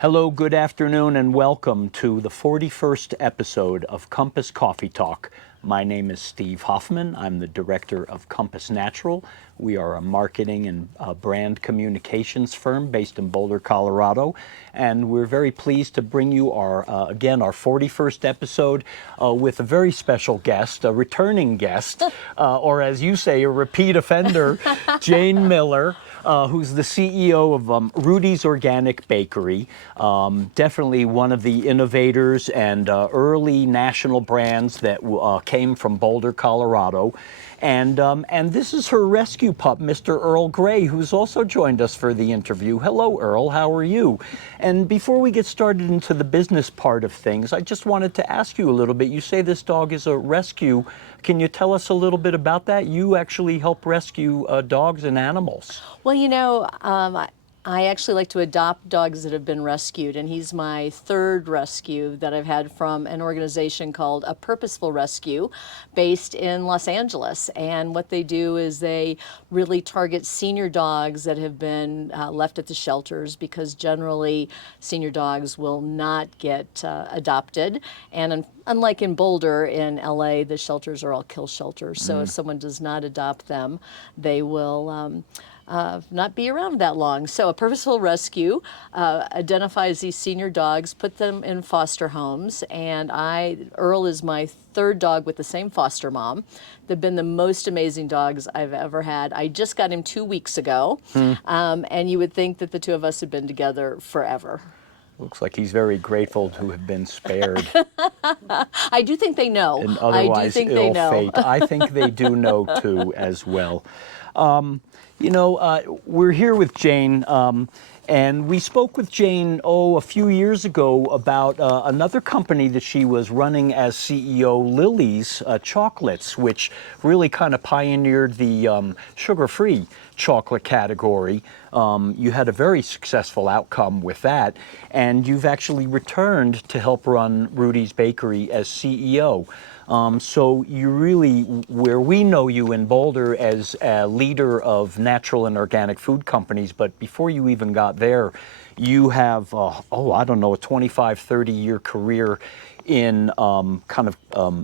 Hello, good afternoon, and welcome to the 41st episode of Compass Coffee Talk. My name is Steve Hoffman. I'm the director of Compass Natural. We are a marketing and brand communications firm based in Boulder, Colorado. And we're very pleased to bring you again, our 41st episode with a very special guest, a returning guest, or as you say, a repeat offender, Jane Miller. Who's the CEO of Rudi's Organic Bakery. Definitely one of the innovators and early national brands that came from Boulder, Colorado. And this is her rescue pup, Mr. Earl Grey, who's also joined us for the interview. Hello, Earl. How are you? And before we get started into the business part of things, I just wanted to ask you a little bit. You say this dog is a rescue. Can you tell us a little bit about that? You actually help rescue dogs and animals. Well, I actually like to adopt dogs that have been rescued, and he's my third rescue that I've had from an organization called A Purposeful Rescue based in Los Angeles. And what they do is they really target senior dogs that have been left at the shelters, because generally senior dogs will not get adopted. And unlike in Boulder, in LA, the shelters are all kill shelters. So if someone does not adopt them, they will not be around that long. So A Purposeful Rescue identifies these senior dogs, put them in foster homes, and Earl is my third dog with the same foster mom. They've been the most amazing dogs I've ever had. I just got him 2 weeks ago, and you would think that the two of us had been together forever. Looks like he's very grateful to have been spared. I do think they know. And otherwise I do think ill they know. fate. I think they do know too, as well. We're here with Jane, and we spoke with Jane, a few years ago about another company that she was running as CEO, Lily's Chocolates, which really kind of pioneered the sugar-free chocolate category. You had a very successful outcome with that, and you've actually returned to help run Rudi's Bakery as CEO. So you really, where we know you in Boulder as a leader of natural and organic food companies, but before you even got there, you have, I don't know, a 25, 30-year career in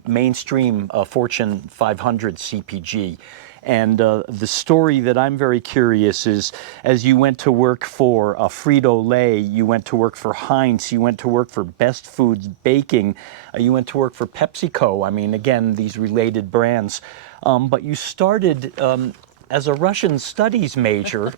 mainstream Fortune 500 CPG. And the story that I'm very curious is, as you went to work for Frito-Lay, you went to work for Heinz, you went to work for Best Foods Baking, you went to work for PepsiCo. I mean, again, these related brands. But you started as a Russian studies major,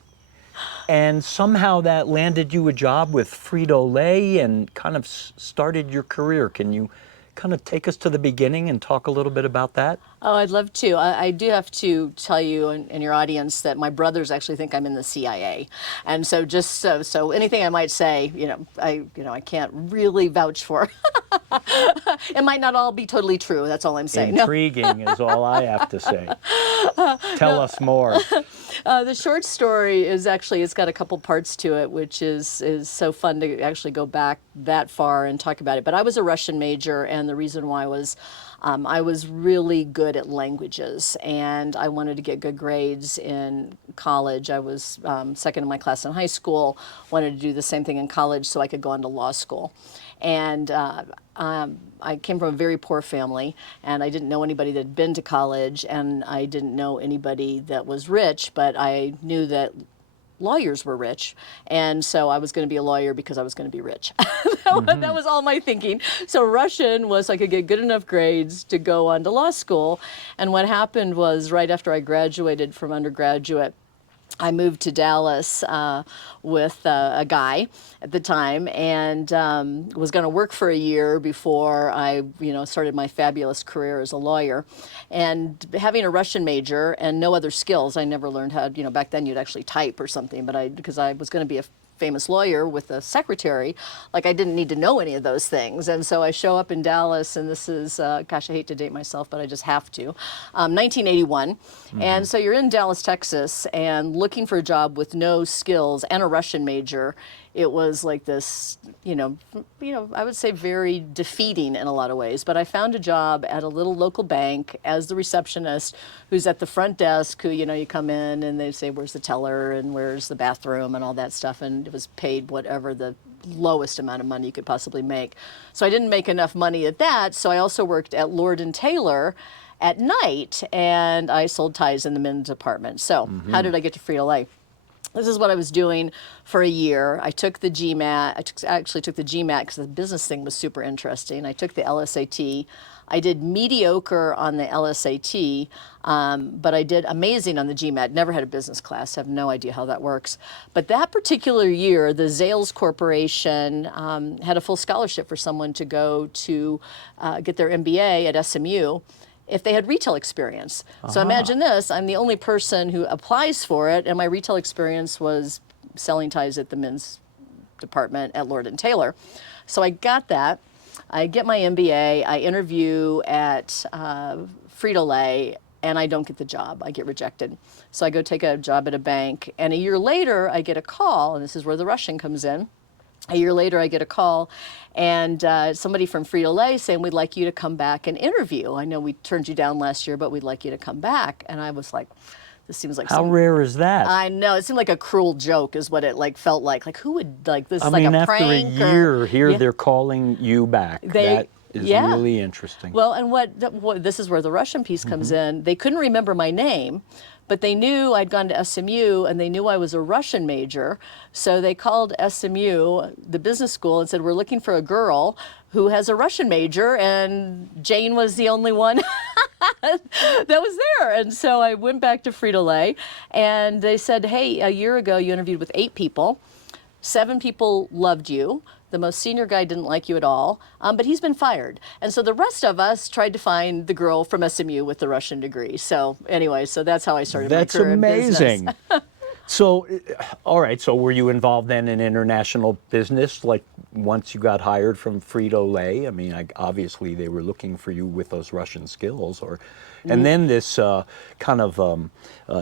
and somehow that landed you a job with Frito-Lay and kind of started your career. Can you kind of take us to the beginning and talk a little bit about that? Oh, I'd love to. I do have to tell you and your audience that my brothers actually think I'm in the CIA, and so just so anything I might say, I can't really vouch for. It might not all be totally true. That's all I'm saying. Intriguing is all I have to say. Tell us more. The short story is actually, it's got a couple parts to it, which is so fun to actually go back that far and talk about it. But I was a Russian major, and the reason why was I was really good at languages, and I wanted to get good grades in college. I was second in my class in high school, wanted to do the same thing in college so I could go on to law school. And I came from a very poor family, and I didn't know anybody that had been to college, and I didn't know anybody that was rich, but I knew that lawyers were rich, and so I was going to be a lawyer because I was going to be rich. That was all my thinking. So Russian was so I could get good enough grades to go on to law school. And what happened was, right after I graduated from undergraduate, I moved to Dallas with a guy at the time, and was going to work for a year before I, started my fabulous career as a lawyer. And having a Russian major and no other skills, I never learned how. Back then you'd actually type or something, but because I was going to be a famous lawyer with a secretary, I didn't need to know any of those things. And so I show up in Dallas, and this is, gosh, I hate to date myself, but I just have to, 1981. And so you're in Dallas, Texas, and looking for a job with no skills and a Russian major. It was like this, I would say very defeating in a lot of ways. But I found a job at a little local bank as the receptionist, who's at the front desk, who, you come in and they say, where's the teller and where's the bathroom and all that stuff. And It was paid whatever the lowest amount of money you could possibly make. So I didn't make enough money at that. So I also worked at Lord and Taylor at night, and I sold ties in the men's department. So how did I get to Frito-Lay? This is what I was doing for a year. I took the GMAT. Actually took the GMAT because the business thing was super interesting. I took the LSAT. I did mediocre on the LSAT, but I did amazing on the GMAT. Never had a business class. Have no idea how that works. But that particular year, the Zales Corporation had a full scholarship for someone to go to get their MBA at SMU if they had retail experience. So imagine this, I'm the only person who applies for it, and my retail experience was selling ties at the men's department at Lord and Taylor. So I got that. I get my MBA, I interview at Frito-Lay, and I don't get the job. I get rejected. So I go take a job at a bank, and a year later I get a call, and this is where the Russian comes in. A year later, I get a call, and somebody from Frito-Lay saying, we'd like you to come back and interview. I know we turned you down last year, but we'd like you to come back. And I was like, this seems like How rare is that? I know, it seemed like a cruel joke is what it felt like. Like, who would, like, this I is like mean, a after prank? a year here, Yeah. they're calling you back. That is really interesting. Well, and what this is where the Russian piece comes in. They couldn't remember my name, but they knew I'd gone to SMU, and they knew I was a Russian major. So they called SMU, the business school, and said, we're looking for a girl who has a Russian major, and Jane was the only one that was there. And so I went back to Frito-Lay, and they said, hey, a year ago you interviewed with 8 people. 7 people loved you. The most senior guy didn't like you at all, but he's been fired. And so the rest of us tried to find the girl from SMU with the Russian degree. So anyway, so that's how I started my career in business. That's amazing. So, all right, so were you involved then in international business, like once you got hired from Frito-Lay? I mean, obviously they were looking for you with those Russian skills, and then this kind of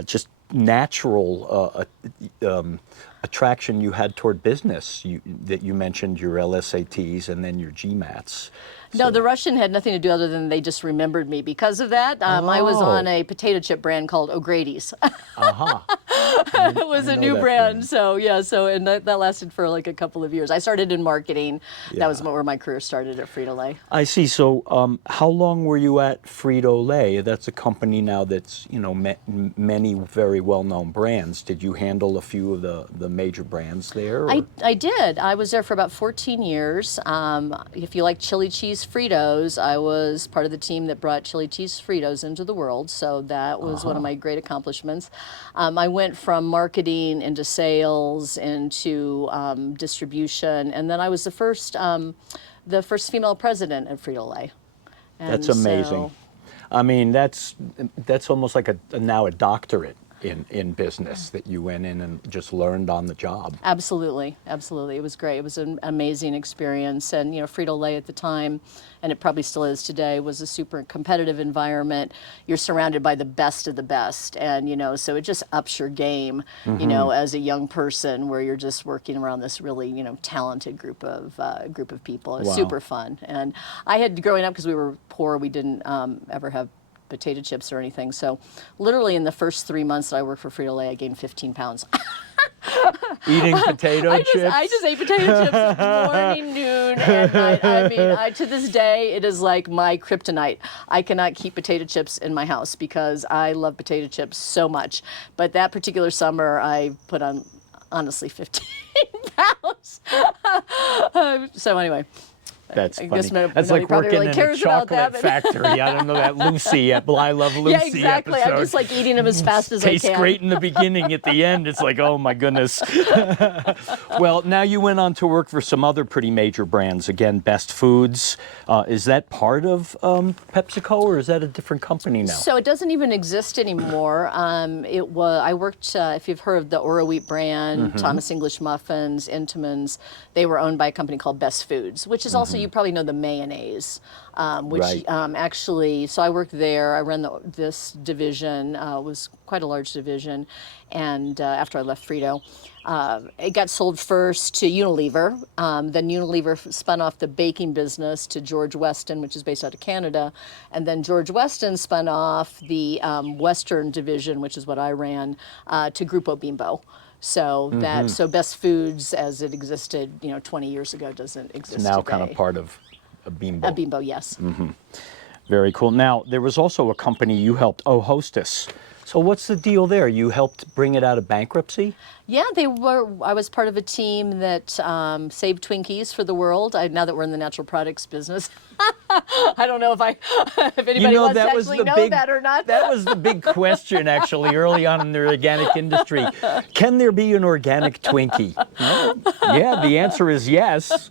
just natural attraction you had toward business, that you mentioned your LSATs and then your GMATs. No, the Russian had nothing to do other than they just remembered me because of that. I was on a potato chip brand called O'Grady's. It was a new brand. So yeah, and that lasted for like a couple of years. I started in marketing. Yeah. That was where my career started at Frito-Lay. I see. So how long were you at Frito-Lay? That's a company now that's, many very well-known brands. Did you handle a few of the major brands there? I did. I was there for about 14 years. If you like chili cheese Fritos, I was part of the team that brought chili cheese Fritos into the world. So that was one of my great accomplishments. I went from marketing into sales into distribution, and then I was the first female president at Frito-Lay. That's amazing. I mean, that's almost like now a doctorate in business that you went in and just learned on the job. Absolutely, absolutely. It was great. It was an amazing experience. And, Frito-Lay at the time, and it probably still is today, was a super competitive environment. You're surrounded by the best of the best. And, so it just ups your game, as a young person where you're just working around this really, talented group of people. It was super fun. And I had, growing up, because we were poor, we didn't ever have potato chips or anything. So literally in the first 3 months that I worked for Frito-Lay, I gained 15 pounds. Eating potato chips? I just ate potato chips morning, noon, and night. I mean, to this day, it is like my kryptonite. I cannot keep potato chips in my house because I love potato chips so much. But that particular summer, I put on, honestly, 15 pounds. So anyway. That's I funny. guess That's nobody like probably working really in a cares about chocolate that, factory. I don't know that Lucy, I Love Lucy Yeah, exactly. episode. I'm just like eating them as fast as I can. Tastes great in the beginning. At the end, it's like, oh my goodness. Well, now you went on to work for some other pretty major brands. Again, Best Foods. Is that part of PepsiCo, or is that a different company now? So it doesn't even exist anymore. I worked, if you've heard of the Oro Wheat brand, Thomas English Muffins, Entenmann's, they were owned by a company called Best Foods, which is also, you probably know the mayonnaise, which Right. actually, so I worked there. I ran this division. It was quite a large division. And after I left Frito, it got sold first to Unilever. Then Unilever spun off the baking business to George Weston, which is based out of Canada. And then George Weston spun off the Western division, which is what I ran, to Grupo Bimbo. So that so Best Foods as it existed, 20 years ago doesn't exist Now today. kind of part of a A Bimbo. Bimbo, yes. Very cool. Now, there was also a company you helped, Hostess. So what's the deal there? You helped bring it out of bankruptcy? Yeah, they were. I was part of a team that saved Twinkies for the world. Now that we're in the natural products business, I don't know if if anybody wants to actually know that or not. That was the big question, actually, early on in the organic industry. Can there be an organic Twinkie? Well, yeah, the answer is yes.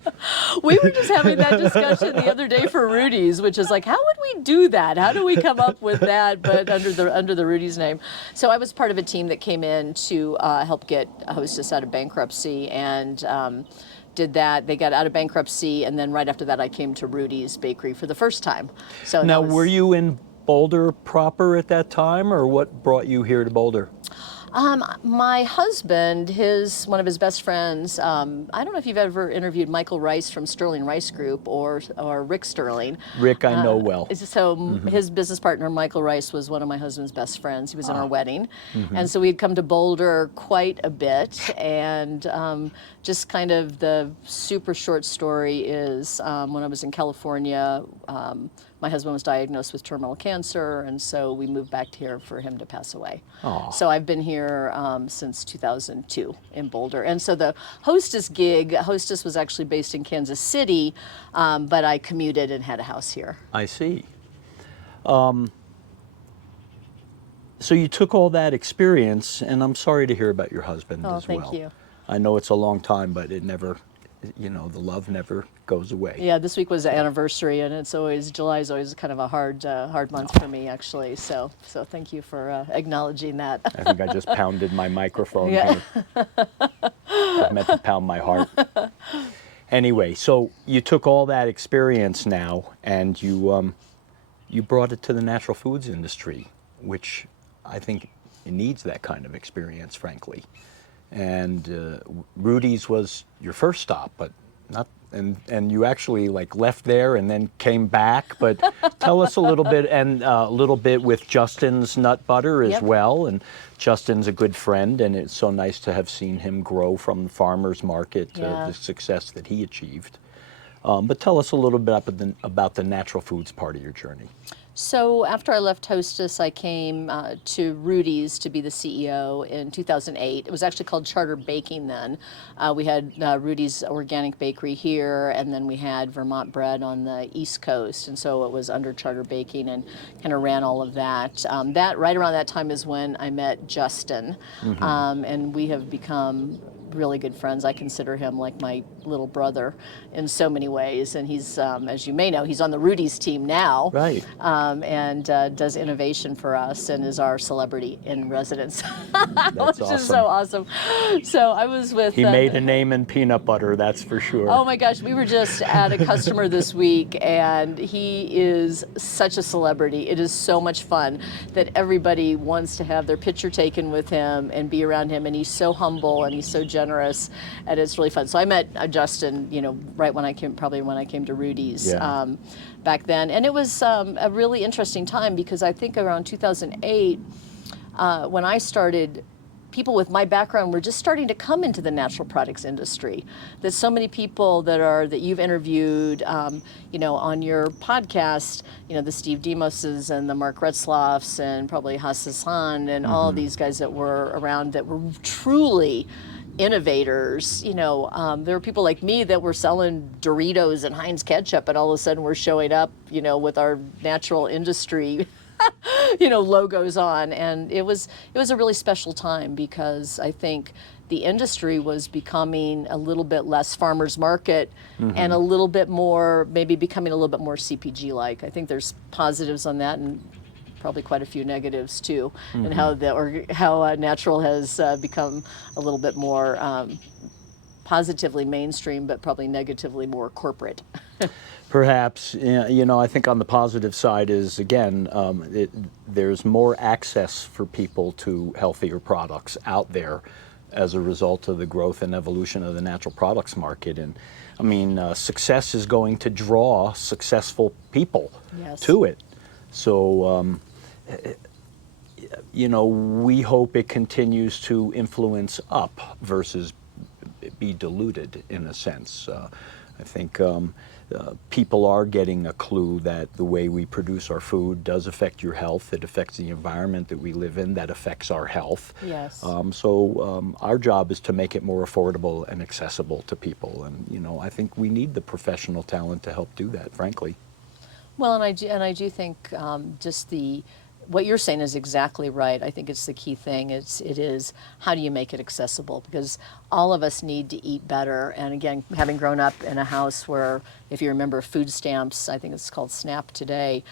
We were just having that discussion the other day for Rudi's, which is like, how would we do that? How do we come up with that, but under the Rudi's name? So I was part of a team that came in to help get Hostess out of bankruptcy, and did that. They got out of bankruptcy, and then right after that, I came to Rudi's Bakery for the first time. So Now, were you in Boulder proper at that time, or what brought you here to Boulder? My husband, one of his best friends, I don't know if you've ever interviewed Michael Rice from Sterling Rice Group or Rick Sterling. Rick, I know well. So his business partner, Michael Rice, was one of my husband's best friends. He was in our wedding. And so we'd come to Boulder quite a bit. And just kind of the super short story is when I was in California, my husband was diagnosed with terminal cancer, and so we moved back here for him to pass away. Aw. So I've been here since 2002 in Boulder. And so the Hostess was actually based in Kansas City, but I commuted and had a house here. I see. So you took all that experience, and I'm sorry to hear about your husband as well. Thank you. I know it's a long time, but it never, the love never goes away. Yeah, this week was the anniversary, and July is always kind of a hard month for me, actually. So thank you for acknowledging that. I think I just pounded my microphone Yeah. here. I meant to pound my heart. Anyway, so you took all that experience now, and you brought it to the natural foods industry, which I think it needs that kind of experience, frankly. And Rudi's was your first stop, but not. And you actually left there and then came back. But tell us a little bit, and a little bit with Justin's nut butter as Yep. well. And Justin's a good friend, and it's so nice to have seen him grow from the farmer's market to Yeah. the success that he achieved. But tell us a little bit about the natural foods part of your journey. So after I left Hostess, I came to Rudi's to be the CEO in 2008. It was actually called Charter Baking then. We had Rudi's Organic Bakery here, and then we had Vermont Bread on the East Coast, and so it was under Charter Baking and kind of ran all of that. That right around that time is when I met Justin, and we have become really good friends. I consider him like my little brother in so many ways, and he's, as you may know, he's on the Rudi's team now, Right. and does innovation for us and is our celebrity in residence, That's which awesome. is so awesome. So I was with. He made a name in peanut butter, that's for sure. Oh my gosh, we were just at a customer this week, and he is such a celebrity. It is so much fun that everybody wants to have their picture taken with him and be around him, and he's so humble and he's so generous, and it's really fun. So I met Justin, right when I came to Rudi's. Yeah. Back then, and it was a really interesting time because I think around 2008, when I started, people with my background were just starting to come into the natural products industry. That so many people that you've interviewed, on your podcast, the Steve Demoses and the Mark Retzloffs and probably Hassan and all of these guys that were around that were truly innovators. There were people like me that were selling Doritos and Heinz ketchup, and all of a sudden we're showing up, with our natural industry logos on, and it was a really special time because I think the industry was becoming a little bit less farmers market and a little bit more, maybe becoming a little bit more CPG like. I think there's positives on that and probably quite a few negatives too, and how natural has become a little bit more positively mainstream, but probably negatively more corporate. Perhaps, I think on the positive side is, again, there's more access for people to healthier products out there as a result of the growth and evolution of the natural products market. And I mean, success is going to draw successful people Yes. to it. So you know, we hope it continues to influence up versus be diluted in a sense. I think people are getting a clue that the way we produce our food does affect your health. It affects the environment that we live in. That affects our health. Yes. Our job is to make it more affordable and accessible to people. And you know, I think we need the professional talent to help do that, frankly. Well, and I do think just the what you're saying is exactly right. I think it's the key thing. It is how do you make it accessible? Because all of us need to eat better. And again, having grown up in a house where, if you remember food stamps, I think it's called SNAP today.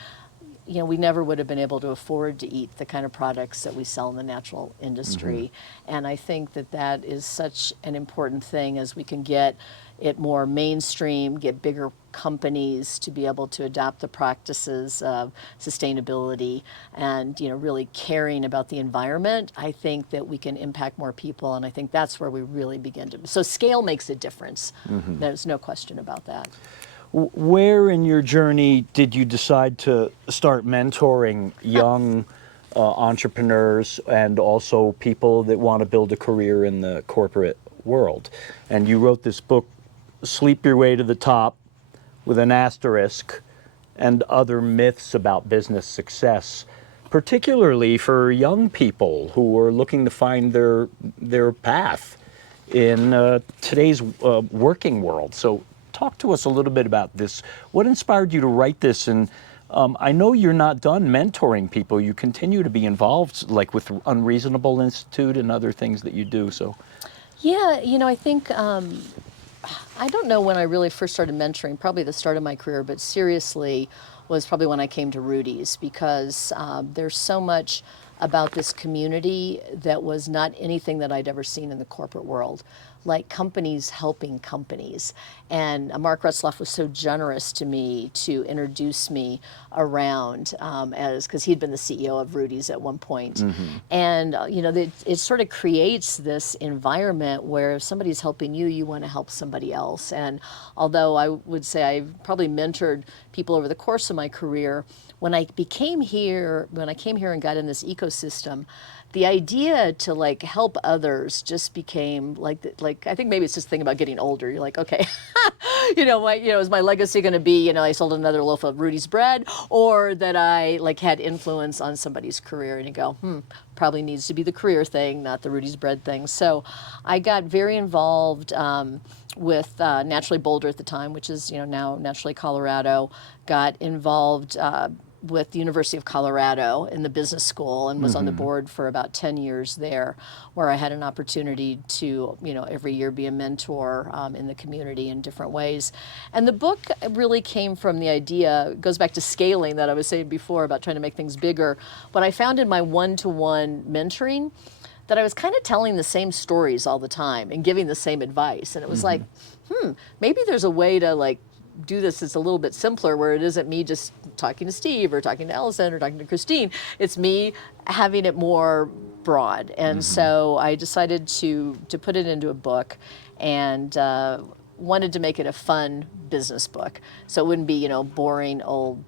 You know, we never would have been able to afford to eat the kind of products that we sell in the natural industry. And I think that that is such an important thing as we can get it more mainstream, get bigger companies to be able to adopt the practices of sustainability and, you know, really caring about the environment. I think that we can impact more people, and I think that's where we really begin to. So scale makes a difference. There's no question about that. Where in your journey did you decide to start mentoring young entrepreneurs and also people that want to build a career in the corporate world? And you wrote this book, Sleep Your Way to the Top, with an asterisk, and other myths about business success, particularly for young people who are looking to find their path in today's working world. So talk to us a little bit about this. What inspired you to write this? And I know you're not done mentoring people. You continue to be involved, like with Unreasonable Institute and other things that you do. So, Yeah, you know, I think I don't know when I really first started mentoring, probably the start of my career, but seriously was probably when I came to Rudi's, because there's so much about this community that was not anything that I'd ever seen in the corporate world, like companies helping companies. And Mark Retzloff was so generous to me to introduce me around as, because he'd been the CEO of Rudi's at one point. And, you know, it sort of creates this environment where if somebody's helping you, you want to help somebody else. And although I would say I've probably mentored people over the course of my career, when I came here and got in this ecosystem, the idea to like help others just became like I think maybe it's just the thing about getting older. You're like, okay, is my legacy going to be, I sold another loaf of Rudi's bread, or that I like had influence on somebody's career? And you go, probably needs to be the career thing, not the Rudi's bread thing. So I got very involved with Naturally Boulder at the time, which is now Naturally Colorado. Got involved with the University of Colorado in the business school and was on the board for about 10 years there, where I had an opportunity to, every year be a mentor in the community in different ways. And the book really came from the idea, it goes back to scaling that I was saying before about trying to make things bigger. What I found in my one-to-one mentoring, that I was kind of telling the same stories all the time and giving the same advice. And it was like, maybe there's a way to like do this that's a little bit simpler, where it isn't me just talking to Steve or talking to Allison or talking to Christine. It's me having it more broad. And so I decided to put it into a book, and wanted to make it a fun business book. So it wouldn't be, boring old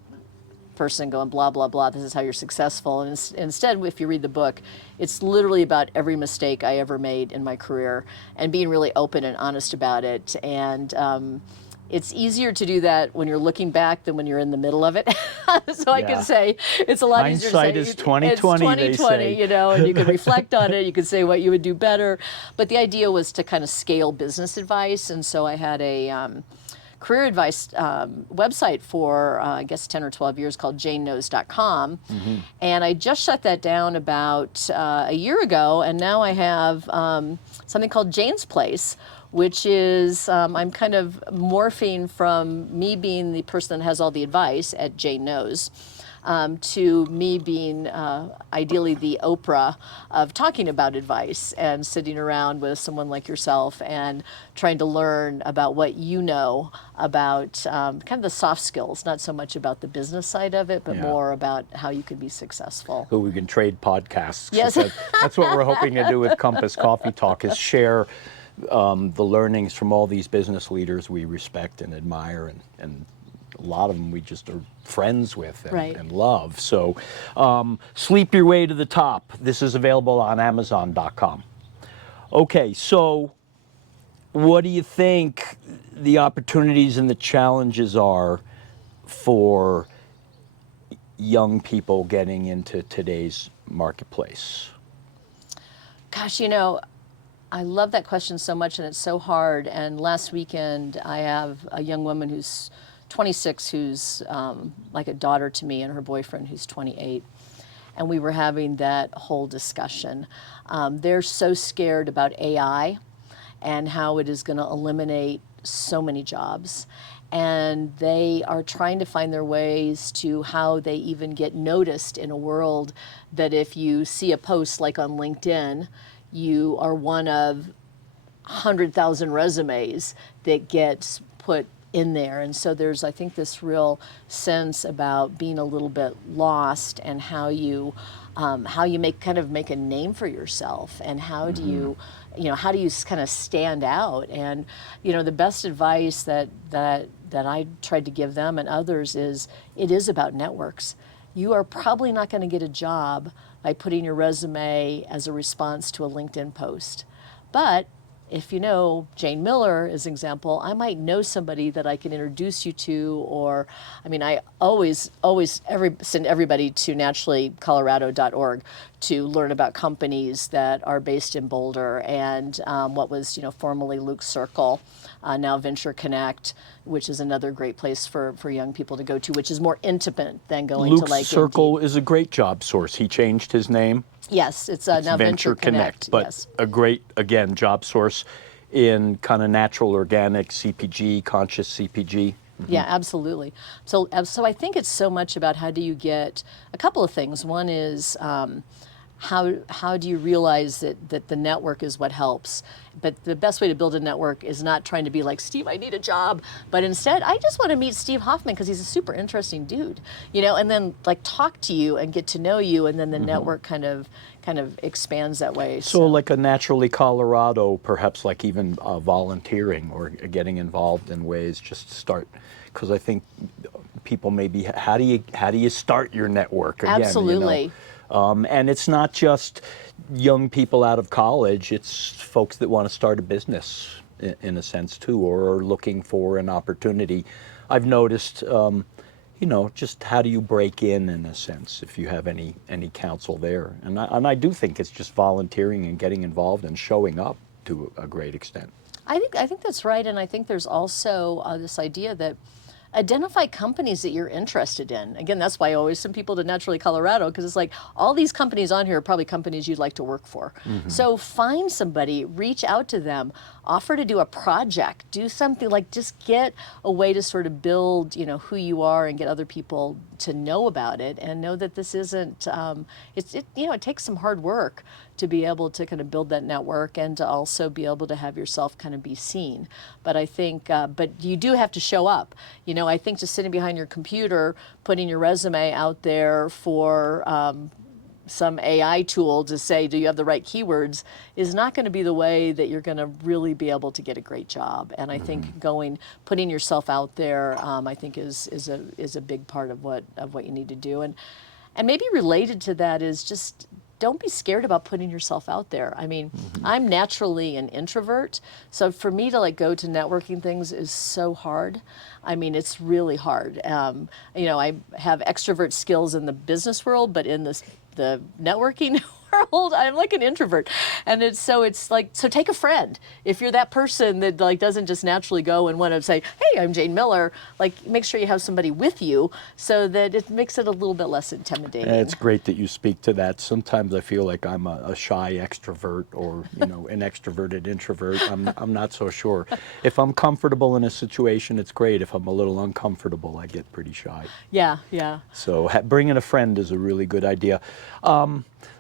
person going blah, blah, blah, this is how you're successful. And instead, if you read the book, it's literally about every mistake I ever made in my career and being really open and honest about it. And it's easier to do that when you're looking back than when you're in the middle of it. So I can say it's a lot easier to say. Hindsight is 20/20, it's 20/20, they say. and you can reflect on it. You can say what you would do better. But the idea was to kind of scale business advice. And so I had a career advice website for, I guess, 10 or 12 years called janeknows.com. And I just shut that down about a year ago. And now I have something called Jane's Place, which is, I'm kind of morphing from me being the person that has all the advice at Jane Knows, to me being ideally the Oprah of talking about advice and sitting around with someone like yourself and trying to learn about what you know about kind of the soft skills, not so much about the business side of it, but more about how you could be successful. So we can trade podcasts. Yes. That's what we're hoping to do with Compass Coffee Talk, is share the learnings from all these business leaders we respect and admire, and a lot of them we just are friends with and, Right. and love. So sleep your way to the top. This is available on Amazon.com. Okay, so what do you think the opportunities and the challenges are for young people getting into today's marketplace? Gosh, I love that question so much, and it's so hard. And last weekend, I have a young woman who's 26, who's like a daughter to me, and her boyfriend who's 28. And we were having that whole discussion. They're so scared about AI and how it is going to eliminate so many jobs. And they are trying to find their ways to how they even get noticed in a world that if you see a post like on LinkedIn, you are one of 100,000 resumes that gets put in there. And so there's, I think, this real sense about being a little bit lost and how you make a name for yourself, and how do how do you kind of stand out. And the best advice that I tried to give them and others is, it is about networks. You are probably not going to get a job by putting your resume as a response to a LinkedIn post. But if you know Jane Miller as an example, I might know somebody that I can introduce you to. Or, I always send everybody to naturallycolorado.org to learn about companies that are based in Boulder, and what was formerly Luke's Circle, now Venture Connect, which is another great place for young people to go to, which is more intimate than going Luke's to like Circle Indeed. is a great job source. He changed his name. Yes, it's now Venture Connect. But Yes. a great, again, job source in kind of natural, organic, CPG, conscious CPG. Yeah, absolutely. So I think it's so much about how do you get a couple of things. One is how do you realize that the network is what helps? But the best way to build a network is not trying to be like, Steve, I need a job, but instead, I just want to meet Steve Hoffman because he's a super interesting dude, and then like talk to you and get to know you, and then the network kind of expands that way. So like a Naturally Colorado, perhaps like even volunteering or getting involved in ways just to start, because I think people maybe, how do you start your network again? Absolutely. And it's not just young people out of college, it's folks that want to start a business in a sense too, or are looking for an opportunity. I've noticed, just how do you break in a sense, if you have any counsel there. And I do think it's just volunteering and getting involved and showing up to a great extent. I think that's right, and I think there's also this idea that identify companies that you're interested in. Again, that's why I always send people to Naturally Colorado, because it's like all these companies on here are probably companies you'd like to work for. So find somebody, reach out to them, offer to do a project, do something, like just get a way to sort of build, who you are and get other people to know about it, and know that this isn't, it takes some hard work to be able to kind of build that network, and to also be able to have yourself kind of be seen. But I think, but you do have to show up. I think just sitting behind your computer, putting your resume out there for some AI tool to say, do you have the right keywords, is not going to be the way that you're going to really be able to get a great job. And I think putting yourself out there, I think is a big part of what you need to do. And maybe related to that is just, don't be scared about putting yourself out there. I'm naturally an introvert, so for me to like go to networking things is so hard. It's really hard. I have extrovert skills in the business world, but in the networking world, I'm like an introvert. And it's like, so take a friend. If you're that person that like doesn't just naturally go and want to say, hey, I'm Jane Miller, like make sure you have somebody with you so that it makes it a little bit less intimidating. It's great that you speak to that. Sometimes I feel like I'm a shy extrovert, or an extroverted introvert. I'm not so sure. If I'm comfortable in a situation, it's great. If I'm a little uncomfortable, I get pretty shy. Yeah. So bringing a friend is a really good idea.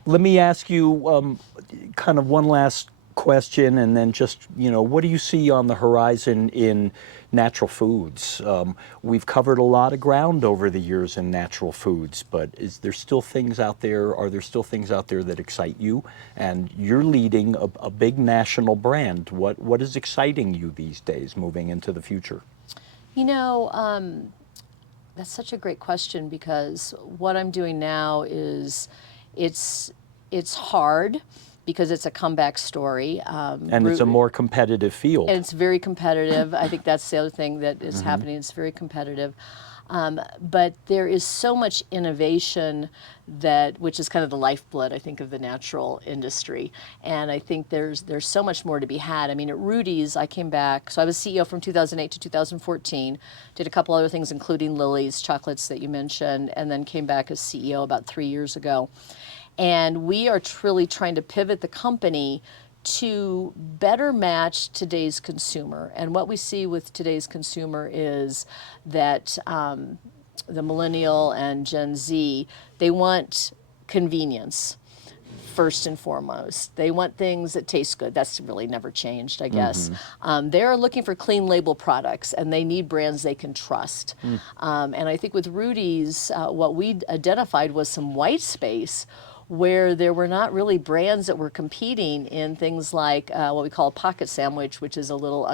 Let me ask you kind of one last question, and then just, what do you see on the horizon in natural foods? We've covered a lot of ground over the years in natural foods, but are there still things out there that excite you? And you're leading a big national brand. What is exciting you these days moving into the future? That's such a great question, because what I'm doing now is it's hard because it's a comeback story. And it's a more competitive field. And it's very competitive. I think that's the other thing that is happening. It's very competitive. But there is so much innovation which is kind of the lifeblood, I think, of the natural industry. And I think there's so much more to be had. I mean, at Rudi's, I came back. So I was CEO from 2008 to 2014. Did a couple other things, including Lily's chocolates that you mentioned, and then came back as CEO about 3 years ago. And we are really trying to pivot the company to better match today's consumer. And what we see with today's consumer is that the millennial and Gen Z, they want convenience first and foremost. They want things that taste good. That's really never changed, I guess. They're looking for clean label products, and they need brands they can trust. And I think with Rudi's, what we identified was some white space where there were not really brands that were competing in things like what we call a pocket sandwich, which is a little,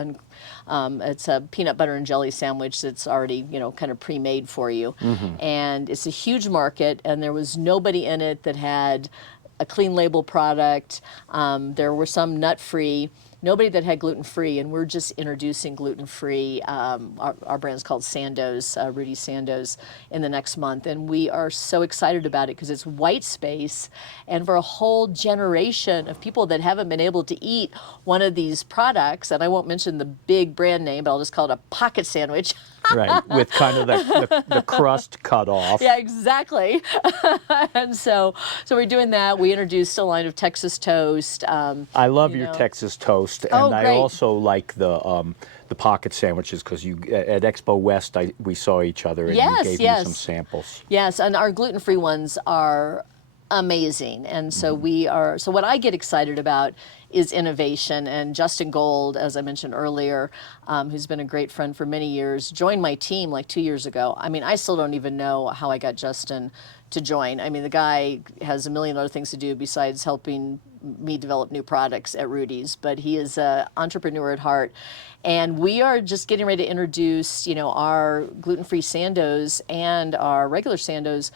it's a peanut butter and jelly sandwich that's already, kind of pre-made for you. And it's a huge market, and there was nobody in it that had a clean label product. There were some nut-free, nobody that had gluten-free, and we're just introducing gluten-free. Our brand's called Sandoz, Rudi Sandoz, in the next month, and we are so excited about it because it's white space, and for a whole generation of people that haven't been able to eat one of these products, and I won't mention the big brand name, but I'll just call it a pocket sandwich. Right, with kind of the crust cut off. Yeah, exactly. And so we're doing that. We introduced a line of Texas toast. I love your Texas toast, and Oh, I great. also like the pocket sandwiches, because at Expo West we saw each other and you gave me some samples. Yes, and our gluten-free ones are amazing. And so so what I get excited about is innovation. And Justin Gold, as I mentioned earlier, who's been a great friend for many years, joined my team like 2 years ago. I mean, I still don't even know how I got Justin to join. I mean, the guy has a million other things to do besides helping me develop new products at Rudi's, but he is an entrepreneur at heart. And we are just getting ready to introduce, our gluten-free Sandoz and our regular Sandoz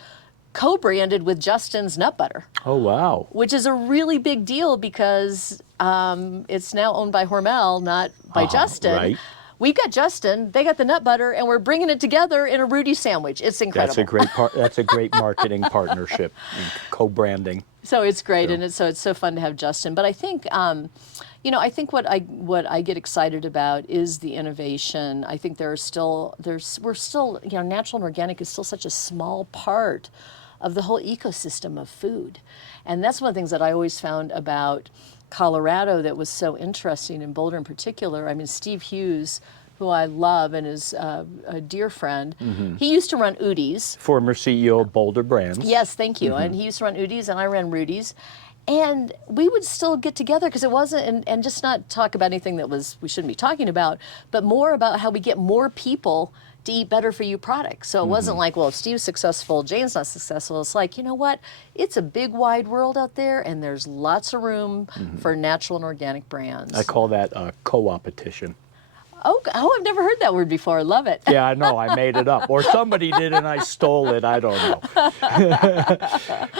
co-branded with Justin's nut butter. Oh, wow. Which is a really big deal because it's now owned by Hormel, not by Justin. Right. We've got Justin, they got the nut butter, and we're bringing it together in a Rudi sandwich. It's incredible. That's a great marketing partnership, and co-branding. So it's great, and it's so fun to have Justin. But I think, I think what I get excited about is the innovation. I think we're still, natural and organic is still such a small part of the whole ecosystem of food. And that's one of the things that I always found about Colorado that was so interesting, in Boulder in particular. I mean, Steve Hughes, who I love and is a dear friend, he used to run Udi's. Former CEO of Boulder Brands. Yes, thank you. And he used to run Udi's, and I ran Rudi's. And we would still get together because it wasn't, and just not talk about anything that we shouldn't be talking about, but more about how we get more people to eat better for you products. So it wasn't like, well, if Steve's successful, Jane's not successful. It's like, you know what? It's a big, wide world out there, and there's lots of room for natural and organic brands. I call that co-opetition. Oh, I've never heard that word before. I love it. Yeah, I know. I made it up. Or somebody did and I stole it. I don't know.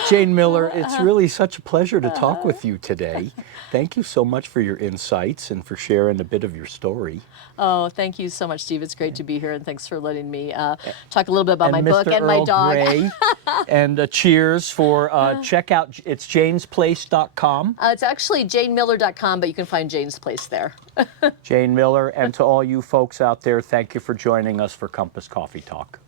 Jane Miller, it's really such a pleasure to talk with you today. Thank you so much for your insights and for sharing a bit of your story. Oh, thank you so much, Steve. It's great to be here, and thanks for letting me talk a little bit about my Mr. book and Earl my dog. Grey, and cheers for, check out, it's janesplace.com. It's actually janemiller.com, but you can find Jane's Place there. Jane Miller, and to all you folks out there, thank you for joining us for Compass Coffee Talk.